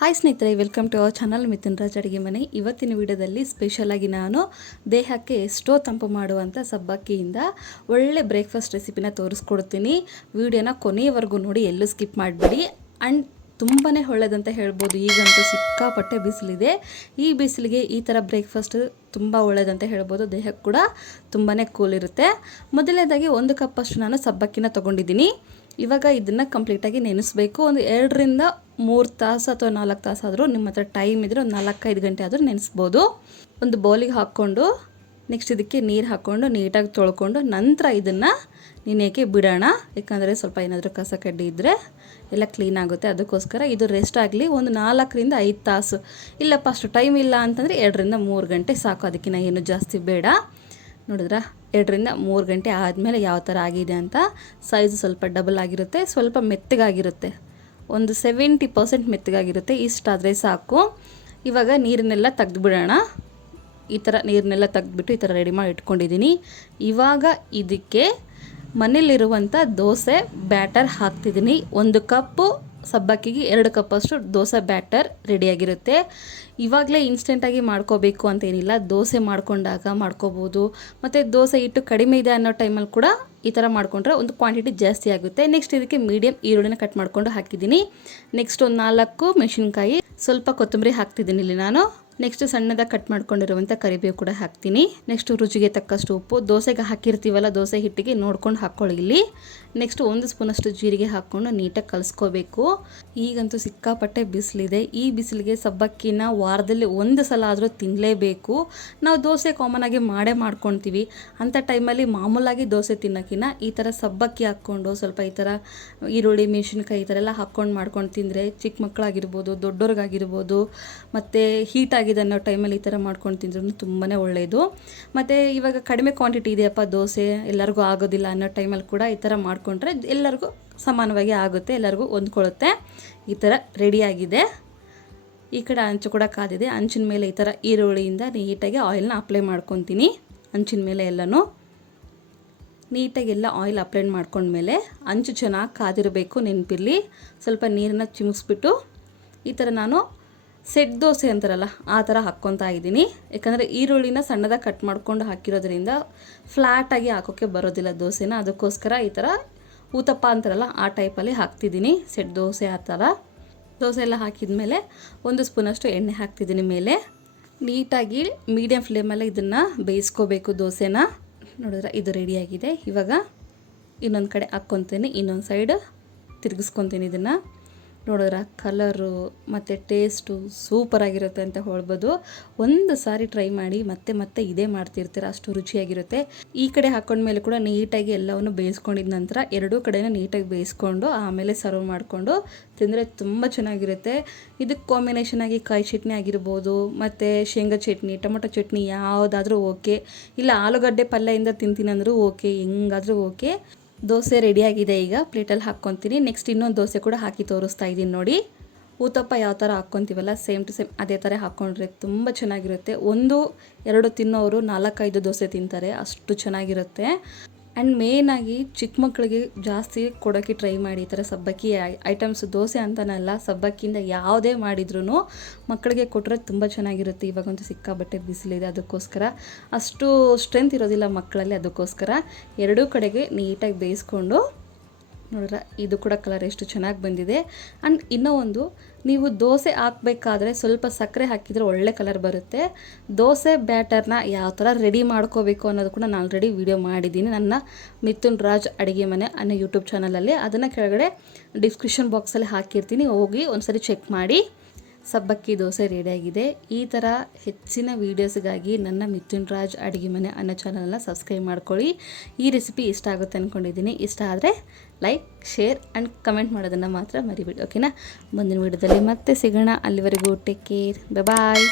Hi ಸ್ನೇಹಿತರೆ, welcome to our channel Mithun Raj ಅಡುಗೆ ಮನೆ. ಇವತ್ತಿನ ವಿಡಿಯೋದಲ್ಲಿ ಸ್ಪೆಷಲಾಗಿ ನಾನು ದೇಹಕ್ಕೆ ಎಷ್ಟೋ ತಂಪು ಮಾಡುವಂಥ ಸಬ್ಬಕ್ಕಿಯಿಂದ ಒಳ್ಳೆ ಬ್ರೇಕ್ಫಾಸ್ಟ್ ರೆಸಿಪಿನ ತೋರಿಸ್ಕೊಡ್ತೀನಿ. ವಿಡಿಯೋನ ಕೊನೆಯವರೆಗೂ ನೋಡಿ, ಎಲ್ಲೂ ಸ್ಕಿಪ್ ಮಾಡಿಬಿಡಿ. ಆ್ಯಂಡ್ ತುಂಬಾ ಒಳ್ಳೆಯದಂತ ಹೇಳ್ಬೋದು. ಈಗಂತೂ ಸಿಕ್ಕಾಪಟ್ಟೆ ಬಿಸಿಲಿದೆ. ಈ ಬಿಸಿಲಿಗೆ ಈ ಥರ ಬ್ರೇಕ್ಫಾಸ್ಟ್ ತುಂಬ ಒಳ್ಳೆಯದಂತ ಹೇಳ್ಬೋದು. ದೇಹಕ್ಕೆ ಕೂಡ ತುಂಬಾ ಕೂಲ್ ಇರುತ್ತೆ. ಮೊದಲನೇದಾಗಿ 1 ಕಪ್ಪಷ್ಟು ನಾನು ಸಬ್ಬಕ್ಕಿನ ತೊಗೊಂಡಿದ್ದೀನಿ. ಇವಾಗ ಇದನ್ನು ಕಂಪ್ಲೀಟಾಗಿ ನೆನೆಸಬೇಕು. ಒಂದು 2 ರಿಂದ 3 ತಾಸು ಅಥವಾ 4 ತಾಸಾದರೂ ನಿಮ್ಮ ಹತ್ರ ಟೈಮ್ ಇದ್ದರೆ ಒಂದು 4-5 ಗಂಟೆ ಆದರೂ ನೆನೆಸ್ಬೋದು. ಒಂದು ಬೌಲಿಗೆ ಹಾಕ್ಕೊಂಡು ನೆಕ್ಸ್ಟ್ ಇದಕ್ಕೆ ನೀರು ಹಾಕ್ಕೊಂಡು ನೀಟಾಗಿ ತೊಳ್ಕೊಂಡು ನಂತರ ಇದನ್ನು ನೆನೆಯೋಕ್ಕೆ ಬಿಡೋಣ. ಯಾಕಂದರೆ ಸ್ವಲ್ಪ ಏನಾದರೂ ಕಸ ಕಡ್ಡಿ ಇದ್ದರೆ ಎಲ್ಲ ಕ್ಲೀನ್ ಆಗುತ್ತೆ. ಅದಕ್ಕೋಸ್ಕರ ಇದು ರೆಸ್ಟ್ ಆಗಲಿ. ಒಂದು 4 ರಿಂದ 5 ತಾಸು, ಇಲ್ಲಪ್ಪ ಅಷ್ಟು ಟೈಮ್ ಇಲ್ಲ ಅಂತಂದರೆ 2 ರಿಂದ 3 ಗಂಟೆ ಸಾಕು. ಅದಕ್ಕಿಂತ ಏನು ಜಾಸ್ತಿ ಬೇಡ. ನೋಡಿದ್ರಾ, 2 ರಿಂದ 3 ಗಂಟೆ ಆದಮೇಲೆ ಯಾವ ಥರ ಆಗಿದೆ ಅಂತ. ಸೈಜು ಸ್ವಲ್ಪ ಡಬಲ್ ಆಗಿರುತ್ತೆ, ಸ್ವಲ್ಪ ಮೆತ್ತಗಾಗಿರುತ್ತೆ, ಒಂದು 70% ಮೆತ್ತಗಾಗಿರುತ್ತೆ. ಇಷ್ಟಾದರೆ ಸಾಕು. ಇವಾಗ ನೀರನ್ನೆಲ್ಲ ತೆಗೆದುಬಿಡೋಣ. ಈ ಥರ ನೀರನ್ನೆಲ್ಲ ತೆಗೆದುಬಿಟ್ಟು ಈ ಥರ ರೆಡಿ ಮಾಡಿ ಇಟ್ಕೊಂಡಿದ್ದೀನಿ. ಇವಾಗ ಇದಕ್ಕೆ ಮನೇಲಿರುವಂಥ ದೋಸೆ ಬ್ಯಾಟರ್ ಹಾಕ್ತಿದ್ದೀನಿ. 1 ಕಪ್ಪು ಸಬ್ಬಕ್ಕಿಗೆ 2 ಕಪ್ಪಷ್ಟು ದೋಸೆ ಬ್ಯಾಟರ್ ರೆಡಿಯಾಗಿರುತ್ತೆ. ಇವಾಗಲೇ ಇನ್ಸ್ಟೆಂಟಾಗಿ ಮಾಡ್ಕೋಬೇಕು ಅಂತೇನಿಲ್ಲ. ದೋಸೆ ಮಾಡ್ಕೊಂಡಾಗ ಮಾಡ್ಕೋಬೋದು. ಮತ್ತು ದೋಸೆ ಹಿಟ್ಟು ಕಡಿಮೆ ಇದೆ ಅನ್ನೋ ಟೈಮಲ್ಲಿ ಕೂಡ ಈ ಥರ ಮಾಡಿಕೊಂಡ್ರೆ ಒಂದು ಕ್ವಾಂಟಿಟಿ ಜಾಸ್ತಿ ಆಗುತ್ತೆ. ನೆಕ್ಸ್ಟ್ ಇದಕ್ಕೆ ಮೀಡಿಯಮ್ ಈರುಳ್ಳಿನ ಕಟ್ ಮಾಡ್ಕೊಂಡು ಹಾಕಿದ್ದೀನಿ. ನೆಕ್ಸ್ಟ್ ಒಂದು 4 ಮೆಣಸಿನ್ಕಾಯಿ, ಸ್ವಲ್ಪ ಕೊತ್ತಂಬರಿ ಹಾಕ್ತಿದ್ದೀನಿ ಇಲ್ಲಿ ನಾನು. ನೆಕ್ಸ್ಟ್ ಸಣ್ಣದಾಗಿ ಕಟ್ ಮಾಡ್ಕೊಂಡಿರುವಂಥ ಕರಿಬೇವು ಕೂಡ ಹಾಕ್ತೀನಿ. ನೆಕ್ಸ್ಟ್ ರುಚಿಗೆ ತಕ್ಕಷ್ಟು ಉಪ್ಪು. ದೋಸೆಗೆ ಹಾಕಿರ್ತೀವಲ್ಲ, ದೋಸೆ ಹಿಟ್ಟಿಗೆ ನೋಡ್ಕೊಂಡು ಹಾಕ್ಕೊಳ್ಳಿ ಇಲ್ಲಿ. ನೆಕ್ಸ್ಟ್ 1 ಸ್ಪೂನಷ್ಟು ಜೀರಿಗೆ ಹಾಕ್ಕೊಂಡು ನೀಟಾಗಿ ಕಲಿಸ್ಕೋಬೇಕು. ಈಗಂತೂ ಸಿಕ್ಕಾಪಟ್ಟೆ ಬಿಸಿಲಿದೆ. ಈ ಬಿಸಿಲಿಗೆ ಸಬ್ಬಕ್ಕಿನ ವಾರದಲ್ಲಿ 1 ಸಲ ಆದರೂ ತಿನ್ನಲೇಬೇಕು. ನಾವು ದೋಸೆ ಕಾಮನ್ ಆಗಿ ಮಾಡ್ಕೊತೀವಿ. ಅಂಥ ಟೈಮಲ್ಲಿ ಮಾಮೂಲಾಗಿ ದೋಸೆ ತಿನ್ನೋಕ್ಕಿಂತ ಈ ಥರ ಸಬ್ಬಕ್ಕಿ ಹಾಕ್ಕೊಂಡು ಸ್ವಲ್ಪ ಈ ಥರ ಈರುಳ್ಳಿ ಮೆಣಸಿನ್ಕಾಯಿ ಈ ಥರ ಎಲ್ಲ ಹಾಕ್ಕೊಂಡು ಮಾಡ್ಕೊಂಡು ತಿಂದರೆ ಚಿಕ್ಕ ಮಕ್ಕಳಾಗಿರ್ಬೋದು, ದೊಡ್ಡವ್ರಿಗಾಗಿರ್ಬೋದು, ಮತ್ತು ಹೀಟಾಗಿ ಅನ್ನೋ ಟೈಮಲ್ಲಿ ಈ ಥರ ಮಾಡ್ಕೊಂಡು ತಿಂದ್ರೂ ತುಂಬಾ ಒಳ್ಳೆಯದು. ಮತ್ತು ಇವಾಗ ಕಡಿಮೆ ಕ್ವಾಂಟಿಟಿ ಇದೆಯಪ್ಪ ದೋಸೆ, ಎಲ್ಲರಿಗೂ ಆಗೋದಿಲ್ಲ ಅನ್ನೋ ಟೈಮಲ್ಲಿ ಕೂಡ ಈ ಥರ ಮಾಡಿಕೊಂಡ್ರೆ ಎಲ್ಲರಿಗೂ ಸಮಾನವಾಗಿ ಆಗುತ್ತೆ, ಎಲ್ಲರಿಗೂ ಹೊಂದ್ಕೊಳ್ಳುತ್ತೆ. ಈ ಥರ ರೆಡಿಯಾಗಿದೆ. ಈ ಕಡೆ ಹಂಚು ಕೂಡ ಕಾದಿದೆ. ಹಂಚಿನ ಮೇಲೆ ಈ ಥರ ಈರುಳ್ಳಿಯಿಂದ ನೀಟಾಗಿ ಆಯಿಲ್ನ ಅಪ್ಲೈ ಮಾಡ್ಕೊತೀನಿ. ಹಂಚಿನ ಮೇಲೆ ಎಲ್ಲನೂ ನೀಟಾಗಿ ಎಲ್ಲ ಆಯಿಲ್ ಅಪ್ಲೈ ಮಾಡ್ಕೊಂಡ್ಮೇಲೆ ಹಂಚು ಚೆನ್ನಾಗಿ ಕಾದಿರಬೇಕು, ನೆನಪಿರಲಿ. ಸ್ವಲ್ಪ ನೀರನ್ನು ಚಿಮುಕ್ಸ್ಬಿಟ್ಟು ಈ ಥರ ನಾನು ಸೆಟ್ ದೋಸೆ ಅಂತಾರಲ್ಲ ಆ ಥರ ಹಾಕ್ಕೊತಾ ಇದ್ದೀನಿ. ಯಾಕಂದರೆ ಈರುಳ್ಳಿನ ಸಣ್ಣದಾಗಿ ಕಟ್ ಮಾಡ್ಕೊಂಡು ಹಾಕಿರೋದ್ರಿಂದ ಫ್ಲ್ಯಾಟಾಗಿ ಹಾಕೋಕ್ಕೆ ಬರೋದಿಲ್ಲ ದೋಸೆನ. ಅದಕ್ಕೋಸ್ಕರ ಈ ಥರ ಊತಪ್ಪ ಅಂತಾರಲ್ಲ ಆ ಟೈಪಲ್ಲಿ ಹಾಕ್ತಿದ್ದೀನಿ. ಸೆಟ್ ದೋಸೆ ಆ ಥರ ದೋಸೆ ಎಲ್ಲ ಹಾಕಿದ ಮೇಲೆ 1 ಸ್ಪೂನಷ್ಟು ಎಣ್ಣೆ ಹಾಕ್ತಿದ್ದೀನಿ ಮೇಲೆ. ನೀಟಾಗಿ ಮೀಡಿಯಮ್ ಫ್ಲೇಮಲ್ಲಿ ಇದನ್ನು ಬೇಯಿಸ್ಕೋಬೇಕು ದೋಸೆನ. ನೋಡಿದ್ರೆ ಇದು ರೆಡಿಯಾಗಿದೆ. ಇವಾಗ ಇನ್ನೊಂದು ಕಡೆ ಹಾಕ್ಕೊತೀನಿ, ಇನ್ನೊಂದು ಸೈಡ್ ತಿರುಗಿಸ್ಕೊತೀನಿ. ಇದನ್ನು ನೋಡಿದ್ರೆ ಕಲರು ಮತ್ತು ಟೇಸ್ಟು ಸೂಪರಾಗಿರುತ್ತೆ ಅಂತ ಹೇಳ್ಬೋದು. ಒಂದು ಸಾರಿ ಟ್ರೈ ಮಾಡಿ, ಮತ್ತೆ ಇದೇ ಮಾಡ್ತಿರ್ತೀರ, ಅಷ್ಟು ರುಚಿಯಾಗಿರುತ್ತೆ. ಈ ಕಡೆ ಹಾಕ್ಕೊಂಡ್ಮೇಲೆ ಕೂಡ ನೀಟಾಗಿ ಎಲ್ಲವನ್ನು ಬೇಯಿಸ್ಕೊಂಡಿದ ನಂತರ 2 ಕಡೆನೂ ನೀಟಾಗಿ ಬೇಯಿಸ್ಕೊಂಡು ಆಮೇಲೆ ಸರ್ವ್ ಮಾಡಿಕೊಂಡು ತಿಂದರೆ ತುಂಬ ಚೆನ್ನಾಗಿರುತ್ತೆ. ಇದಕ್ಕೆ ಕಾಂಬಿನೇಷನ್ ಆಗಿ ಕಾಯಿ ಚಟ್ನಿ ಆಗಿರ್ಬೋದು, ಮತ್ತು ಶೇಂಗಾ ಚಟ್ನಿ, ಟೊಮೊಟೊ ಚಟ್ನಿ ಯಾವುದಾದ್ರೂ ಓಕೆ, ಇಲ್ಲ ಆಲೂಗಡ್ಡೆ ಪಲ್ಯದಿಂದ ತಿಂತೀನಿ ಅಂದರೂ ಓಕೆ, ಹೆಂಗಾದರೂ ಓಕೆ. ದೋಸೆ ರೆಡಿಯಾಗಿದೆ. ಈಗ ಪ್ಲೇಟಲ್ಲಿ ಹಾಕ್ಕೊತೀನಿ. ನೆಕ್ಸ್ಟ್ ಇನ್ನೊಂದು ದೋಸೆ ಕೂಡ ಹಾಕಿ ತೋರಿಸ್ತಾ ಇದ್ದೀನಿ ನೋಡಿ. ಊತಪ್ಪ ಯಾವ ಥರ ಹಾಕ್ಕೊತೀವಲ್ಲ ಸೇಮ್ ಟು ಸೇಮ್ ಅದೇ ಥರ ಹಾಕ್ಕೊಂಡ್ರೆ ತುಂಬ ಚೆನ್ನಾಗಿರುತ್ತೆ. 1-2 ತಿನ್ನೋರು 4-5 ದೋಸೆ ತಿಂತಾರೆ, ಅಷ್ಟು ಚೆನ್ನಾಗಿರುತ್ತೆ. ಆ್ಯಂಡ್ ಮೇಯ್ನಾಗಿ ಚಿಕ್ಕ ಮಕ್ಕಳಿಗೆ ಜಾಸ್ತಿ ಕೊಡೋಕ್ಕೆ ಟ್ರೈ ಮಾಡಿ. ಈ ಥರ ಸಬ್ಬಕ್ಕಿ ಐಟಮ್ಸ್, ದೋಸೆ ಅಂತನಲ್ಲ, ಸಬ್ಬಕ್ಕಿಯಿಂದ ಯಾವುದೇ ಮಾಡಿದ್ರೂ ಮಕ್ಕಳಿಗೆ ಕೊಟ್ಟರೆ ತುಂಬ ಚೆನ್ನಾಗಿರುತ್ತೆ. ಇವಾಗಂತೂ ಸಿಕ್ಕಾಬಟ್ಟೆ ಬಿಸಿಲಿದೆ, ಅದಕ್ಕೋಸ್ಕರ ಅಷ್ಟು ಸ್ಟ್ರೆಂತ್ ಇರೋದಿಲ್ಲ ಮಕ್ಕಳಲ್ಲಿ. ಅದಕ್ಕೋಸ್ಕರ 2 ಕಡೆಗೆ ನೀಟಾಗಿ ಬೇಯಿಸ್ಕೊಂಡು ನೋಡ್ರೆ ಇದು ಕೂಡ ಕಲರ್ ಎಷ್ಟು ಚೆನ್ನಾಗಿ ಬಂದಿದೆ. ಆ್ಯಂಡ್ ಇನ್ನೂ ಒಂದು, ನೀವು ದೋಸೆ ಹಾಕಬೇಕಾದ್ರೆ ಸ್ವಲ್ಪ ಸಕ್ಕರೆ ಹಾಕಿದರೆ ಒಳ್ಳೆ ಕಲರ್ ಬರುತ್ತೆ. ದೋಸೆ ಬ್ಯಾಟರ್ನ ಯಾವ ಥರ ರೆಡಿ ಮಾಡ್ಕೋಬೇಕು ಅನ್ನೋದು ಕೂಡ ನಾನು ಆಲ್ರೆಡಿ ವಿಡಿಯೋ ಮಾಡಿದ್ದೀನಿ ನನ್ನ ಮಿಥುನ್ ರಾಜ್ ಅಡುಗೆ ಮನೆ ಅನ್ನೋ ಯೂಟ್ಯೂಬ್ ಚಾನಲಲ್ಲಿ. ಅದನ್ನು ಕೆಳಗಡೆ ಡಿಸ್ಕ್ರಿಪ್ಷನ್ ಬಾಕ್ಸಲ್ಲಿ ಹಾಕಿರ್ತೀನಿ, ಹೋಗಿ ಒಂದ್ಸರಿ ಚೆಕ್ ಮಾಡಿ. ಸಬ್ಬಕ್ಕಿ ದೋಸೆ ರೆಡಿಯಾಗಿದೆ. ಈ ಥರ ಹೆಚ್ಚಿನ ವೀಡಿಯೋಸ್ಗಾಗಿ ನನ್ನ ಮಿಥುನ್ ರಾಜ್ ಅಡುಗೆ ಮನೆ ಅನ್ನೋ ಚಾನಲನ್ನು ಸಬ್ಸ್ಕ್ರೈಬ್ ಮಾಡ್ಕೊಳ್ಳಿ. ಈ ರೆಸಿಪಿ ಇಷ್ಟ ಆಗುತ್ತೆ ಅಂದ್ಕೊಂಡಿದ್ದೀನಿ. ಇಷ್ಟ ಆದರೆ ಲೈಕ್, ಶೇರ್ ಆ್ಯಂಡ್ ಕಮೆಂಟ್ ಮಾಡೋದನ್ನು ಮಾತ್ರ ಮರಿಬೇಡಿ, ಓಕೆನಾ? ಮುಂದಿನ ವೀಡಿಯೋದಲ್ಲಿ ಮತ್ತೆ ಸಿಗೋಣ. ಅಲ್ಲಿವರೆಗೂ ಟೇಕ್ ಕೇರ್, ಬಾಯ್.